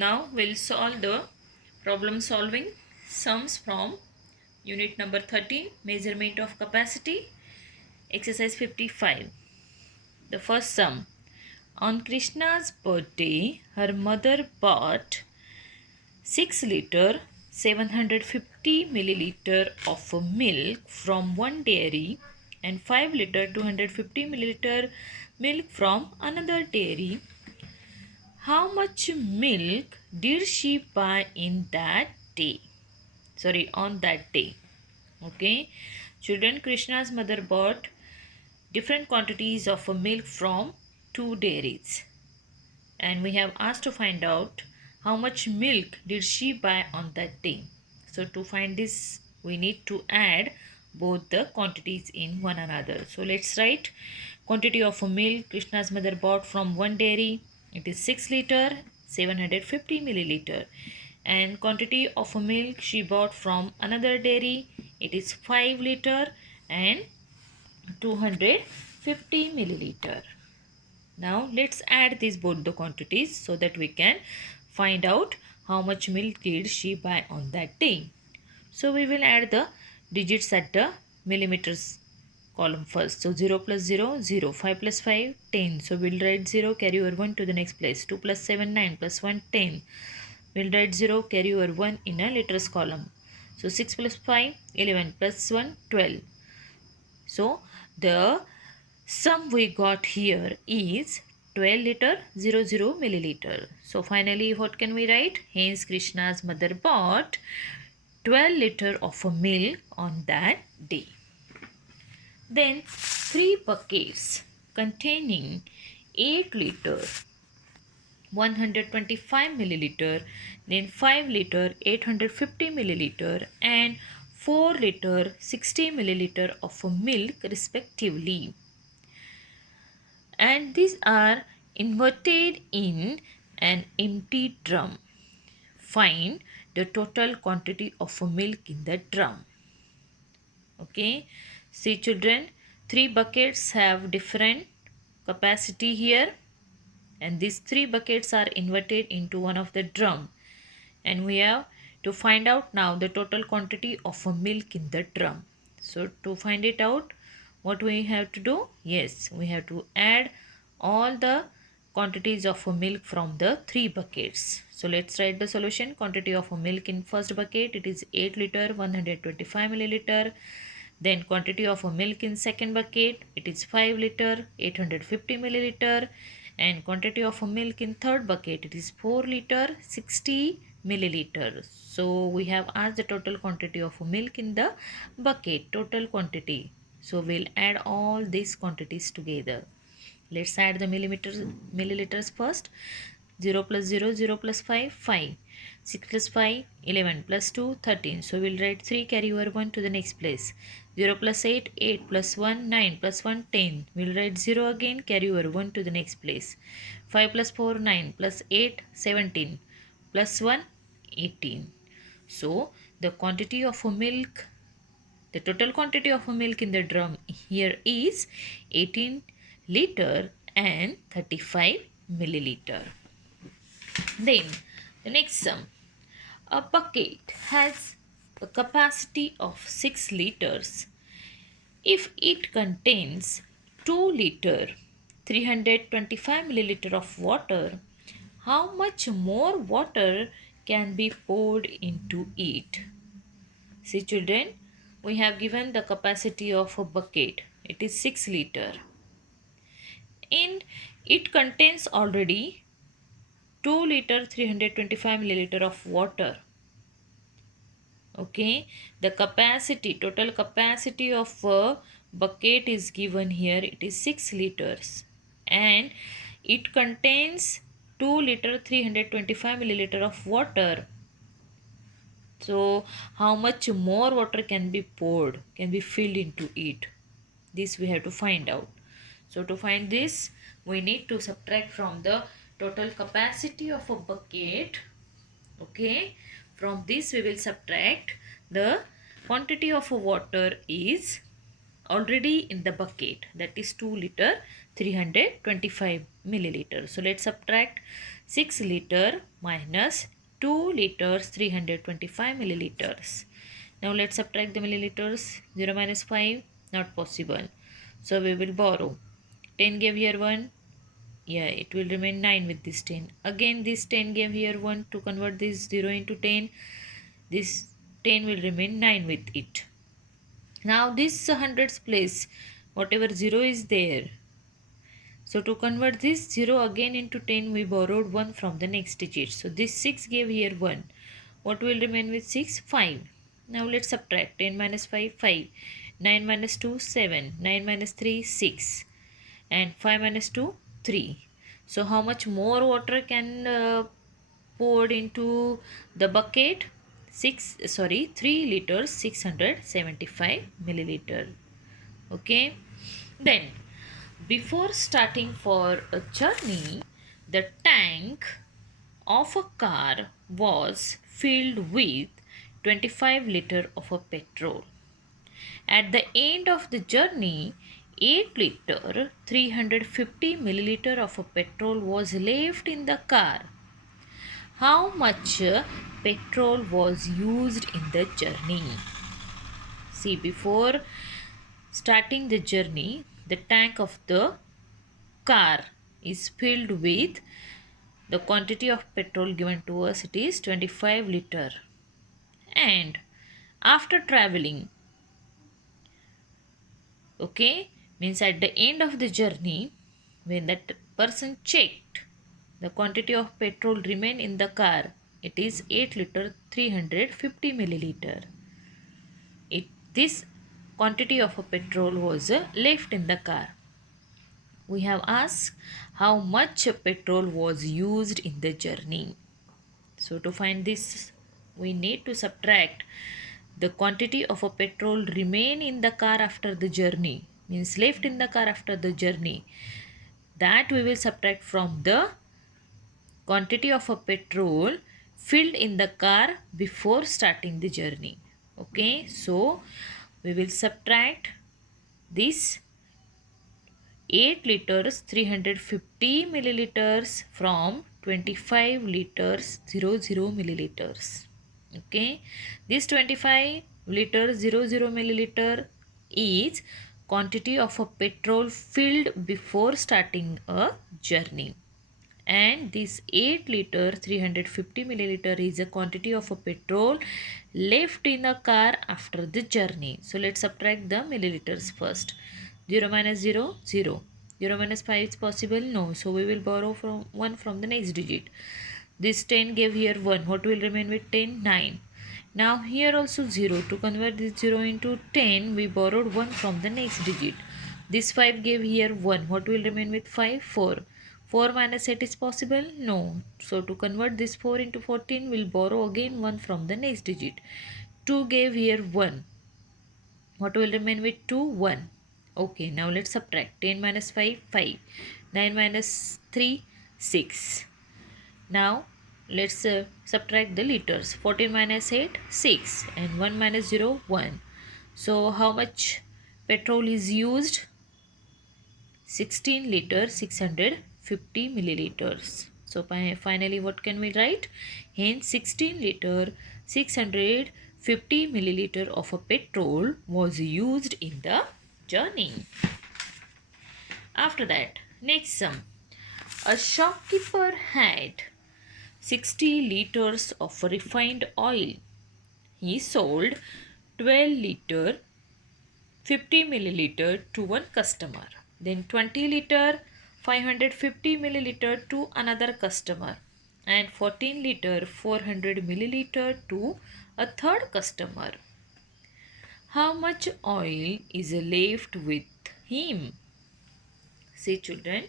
Now we'll solve the problem solving sums from unit number 13, measurement of capacity, exercise 55. The first sum. On Krishna's birthday, her mother bought 6 liter 750 milliliter of milk from one dairy and 5 liter 250 milliliter milk from another dairy. How much milk did she buy in that day? Sorry, on that day. Okay. Children, Krishna's mother bought different quantities of milk from two dairies. And we have asked to find out how much milk did she buy on that day. So to find this, we need to add both the quantities in one another. So let's write quantity of milk Krishna's mother bought from one dairy. It is 6 liter 750 milliliter. And quantity of milk she bought from another dairy. It is 5 liter and 250 milliliter. Now let's add these both the quantities so that we can find out how much milk did she buy on that day. So we will add the digits at the millimeters column first. So 0 plus 0, 0. 5 plus 5, 10. So we'll write 0, carry over 1 to the next place. 2 plus 7, 9 plus 1, 10. We'll write 0, carry over 1 in a liters column. So 6 plus 5, 11 plus 1, 12. So the sum we got here is 12 liter 00 milliliter. So finally what can we write? Hence Krishna's mother bought 12 liter of milk on that day. Then 3 buckets containing 8 liter 125 milliliter, then 5 liter 850 milliliter and 4 liter 60 milliliter of milk respectively. And these are inverted in an empty drum. Find the total quantity of milk in the drum. Okay, see children, 3 buckets have different capacity here, and these 3 buckets are inverted into one of the drum, and we have to find out now the total quantity of milk in the drum. So to find it out, what we have to do? Yes, we have to add all the quantities of milk from the 3 buckets. So let's write the solution. Quantity of milk in first bucket, it is 8 liter 125 milliliter. Then quantity of milk in second bucket, it is 5 liter 850 milliliter. And quantity of milk in third bucket, it is 4 liter 60 milliliter. So we have asked the total quantity of milk in the bucket, total quantity. So we'll add all these quantities together. Let's add the milliliters first. 0 plus 0, 0 plus 5, 5. 6 plus 5, 11 plus 2, 13. So we'll write 3, carry over 1 to the next place. 0 plus 8, 8 plus 1, 9 plus 1, 10. We'll write 0 again, carry over 1 to the next place. 5 plus 4, 9 plus 8, 17. Plus 1, 18. So the quantity of milk, the total quantity of milk in the drum here is 18 liter and 35 milliliter. Then the next sum. A bucket has a capacity of 6 liters. If it contains 2 liter 325 milliliter of water, how much more water can be poured into it? See children, we have given the capacity of a bucket. It is 6 liter. And it contains already 2 liter 325 milliliter of water. Okay, the capacity, total capacity of a bucket is given here. It is 6 liters and it contains 2 liter 325 milliliter of water. So how much more water can be poured, can be filled into it? This we have to find out. So to find this, we need to subtract from the total capacity of a bucket. Okay, from this we will subtract the quantity of water is already in the bucket, that is 2 liter 325 milliliter. So let's subtract 6 liter minus 2 liters 325 milliliters. Now let's subtract the milliliters. 0 minus 5, not possible. So we will borrow. 10 gave here 1. Yeah, it will remain 9 with this 10. Again this 10 gave here 1. To convert this 0 into 10, this 10 will remain 9 with it. Now this hundreds place, whatever 0 is there. So to convert this 0 again into 10, we borrowed 1 from the next digit. So this 6 gave here 1. What will remain with 6? 5. Now let's subtract. 10 minus 5, 5. 9 minus 2, 7. 9 minus 3, 6. And 5 minus 2, 3. So how much more water can poured into the bucket? 3 liters 675 milliliter. Okay. Then before starting for a journey, the tank of a car was filled with 25 liter of a petrol. At the end of the journey, 8 liter 350 milliliter of a petrol was left in the car. How much petrol was used in the journey? See, before starting the journey, the tank of the car is filled with the quantity of petrol given to us, it is 25 liter. And after traveling, okay, means at the end of the journey, when that person checked the quantity of petrol remain in the car, it is 8 liter 350 milliliter. This quantity of a petrol was left in the car. We have asked how much petrol was used in the journey. So to find this, we need to subtract the quantity of a petrol remain in the car after the journey, means left in the car after the journey. That we will subtract from the quantity of a petrol filled in the car before starting the journey. Okay, so we will subtract this 8 liters 350 milliliters from 25 liters 00 milliliters. Okay, this 25 liters 00 milliliter is quantity of a petrol filled before starting a journey, and this 8 liter 350 milliliter is a quantity of a petrol left in a car after the journey. So let's subtract the milliliters first. 0 minus 0, 0. 0 minus 5 is possible? No. So we will borrow from 1 from the next digit. This 10 gave here 1. What will remain with 10? 9. Now here also 0. To convert this 0 into 10, we borrowed 1 from the next digit. This 5 gave here 1. What will remain with 5? 4. 4 minus 8 is possible? No. So to convert this 4 into 14, we'll borrow again 1 from the next digit. 2 gave here 1. What will remain with 2? 1. Okay, now let's subtract. 10 minus 5, 5. 9 minus 3, 6. Now let's subtract the liters. 14 minus 8, 6. And 1 minus 0, 1. So how much petrol is used? 16 liter 650 milliliters. So finally what can we write? Hence 16 liter 650 milliliter of a petrol was used in the journey. After that, next sum. A shopkeeper had 60 liters of refined oil. He sold 12 liter 50 milliliter to one customer. Then 20 liter 550 milliliter to another customer. And 14 liter 400 milliliter to a third customer. How much oil is left with him? See children,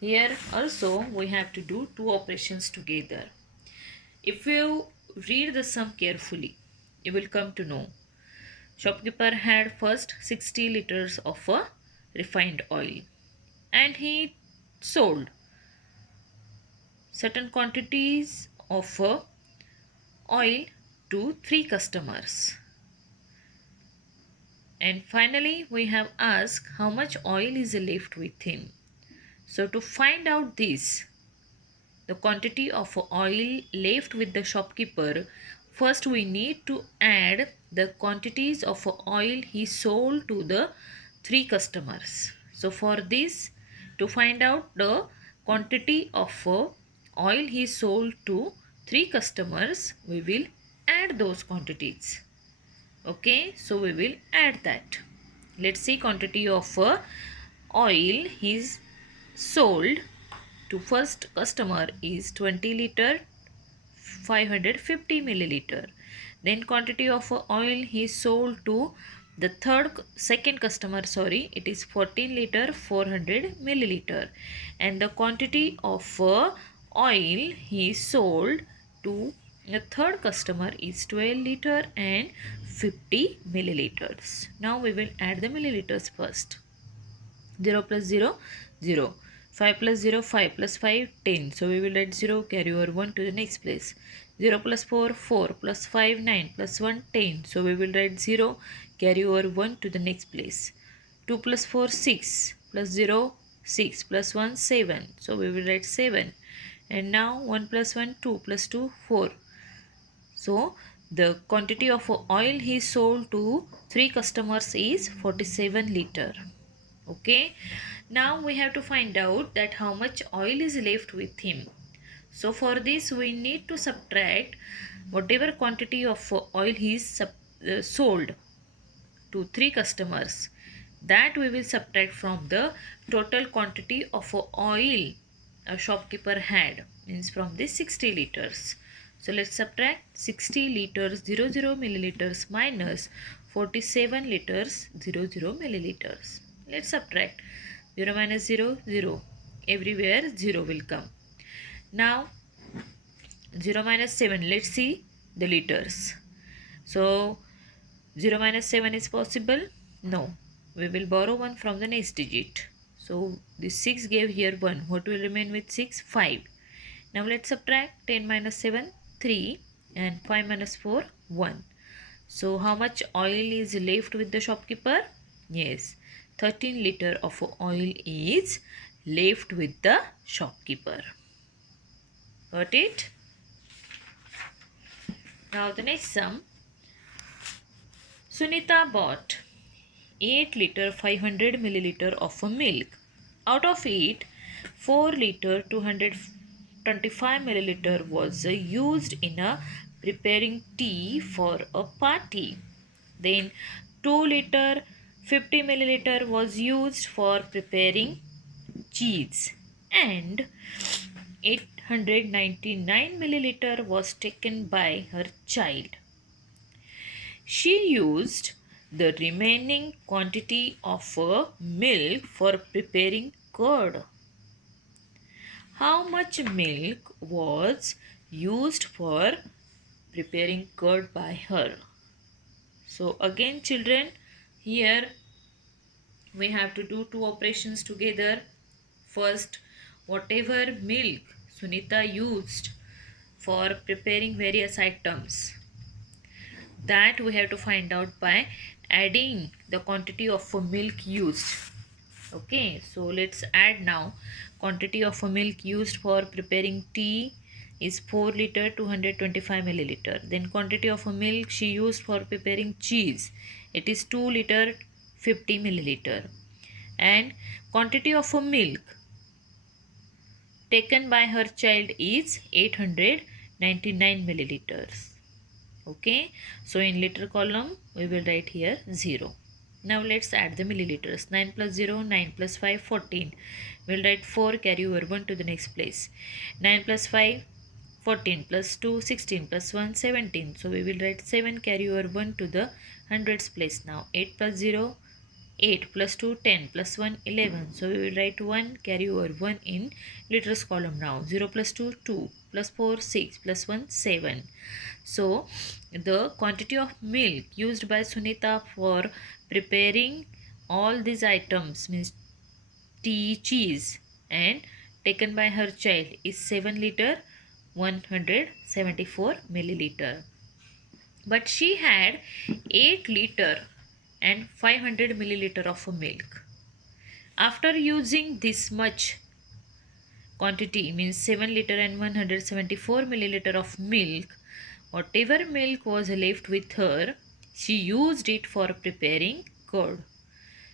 here also we have to do two operations together. If you read the sum carefully, you will come to know. Shopkeeper had first 60 liters of a refined oil and he sold certain quantities of oil to 3 customers. And finally we have asked how much oil is left with him. So to find out this, the quantity of oil left with the shopkeeper, first we need to add the quantities of oil he sold to the three customers. So for this, to find out the quantity of oil he sold to three customers, we will add those quantities. Okay, so we will add that. Let's see, quantity of oil he's sold to first customer is 20 liter 550 milliliter. Then quantity of oil he sold to the second customer, sorry, it is 14 liter 400 milliliter. And the quantity of oil he sold to the third customer is 12 liter and 50 milliliters. Now we will add the milliliters first. 0 plus 0, 0. 5 plus 0, 5 plus 5, 10. So we will write 0, carry over 1 to the next place. 0 plus 4, 4 plus 5, 9 plus 1, 10. So we will write 0, carry over 1 to the next place. 2 plus 4, 6 plus 0, 6 plus 1, 7. So we will write 7. And now 1 plus 1, 2 plus 2, 4. So the quantity of oil he sold to three customers is 47 liter. Okay, now we have to find out that how much oil is left with him. So for this we need to subtract whatever quantity of oil he is sold to three customers, that we will subtract from the total quantity of oil a shopkeeper had, means from this 60 liters. So let's subtract 60 liters 00 milliliters minus 47 liters 00 milliliters. Let's subtract 0 minus 0, 0. Everywhere 0 will come. Now 0 minus 7, let's see the liters. So 0 minus 7 is possible? No. We will borrow 1 from the next digit. So this 6 gave here 1. What will remain with 6? 5. Now let's subtract 10 minus 7, 3, and 5 minus 4, 1. So how much oil is left with the shopkeeper? Yes, 13 liter of oil is left with the shopkeeper. Got it? Now the next sum. Sunita bought 8 liter 500 milliliter of milk. Out of it, 4 liter 225 milliliter was used in preparing tea for a party. Then 2 liter 50 milliliter was used for preparing cheese, and 899 milliliter was taken by her child. She used the remaining quantity of milk for preparing curd. How much milk was used for preparing curd by her? So again children, here we have to do two operations together. First, whatever milk Sunita used for preparing various items, that we have to find out by adding the quantity of milk used. Okay, so let's add now. Quantity of milk used for preparing tea is 4 liter 225 milliliter. Then quantity of milk she used for preparing cheese, it is 2 liter 50 milliliter. And quantity of milk taken by her child is 899 milliliters. Okay, so in liter column we will write here 0. Now let's add the milliliters. 9 plus 0, 9 plus 5, 14. We'll write 4, carry over 1 to the next place. 9 plus 5, 14 plus 2, 16 plus 1, 17. So we will write 7, carry over 1 to the hundreds place now. 8 plus 0, 8 plus 2, 10 plus 1, 11. So we will write 1, carry over 1 in liters column now. 0 plus 2, 2 plus 4, 6 plus 1, 7. So the quantity of milk used by Sunita for preparing all these items, means tea, cheese, and taken by her child is 7 liter 174 milliliter. But she had 8 liter and 500 milliliter of milk. After using this much quantity means 7 liter and 174 milliliter of milk. Whatever milk was left with her, she used it for preparing curd.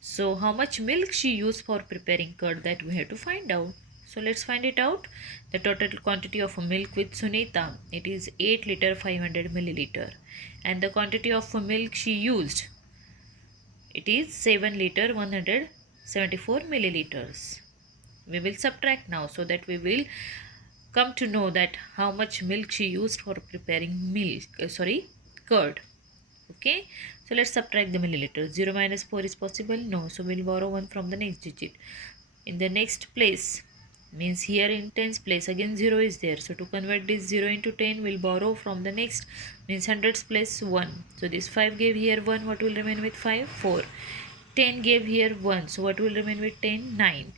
So how much milk she used for preparing curd, that we have to find out. So let's find it out. The total quantity of milk with Sunita, it is 8 liter 500 milliliter, and the quantity of milk she used, it is 7 liter 174 milliliters. We will subtract now so that we will come to know that how much milk she used for preparing curd. Okay, so let's subtract the milliliters. 0 minus 4 is possible? No. So we'll borrow 1 from the next digit. In the next place, means here in tens place, again 0 is there. So to convert this 0 into 10, we'll borrow from the next, means hundreds place 1. So this 5 gave here 1. What will remain with 5? 4. 10 gave here 1. So what will remain with 10? 9.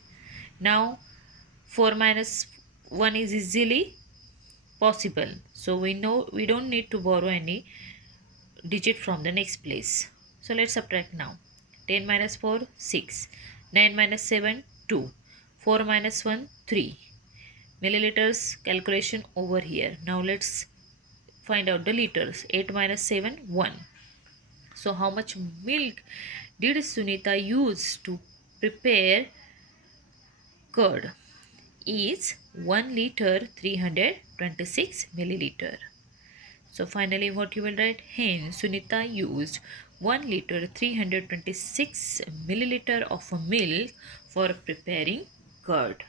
Now 4 minus 1 is easily possible. So we know we don't need to borrow any digit from the next place. So let's subtract now. 10 minus 4, 6. 9 minus 7, 2. 4 minus 1, 3. Milliliters calculation over here. Now let's find out the liters. 8 minus 7, 1. So how much milk did Sunita use to prepare curd? Is 1 liter 326 milliliter. So finally what you will write? Hence Sunita used 1 liter 326 milliliter of milk for preparing curd.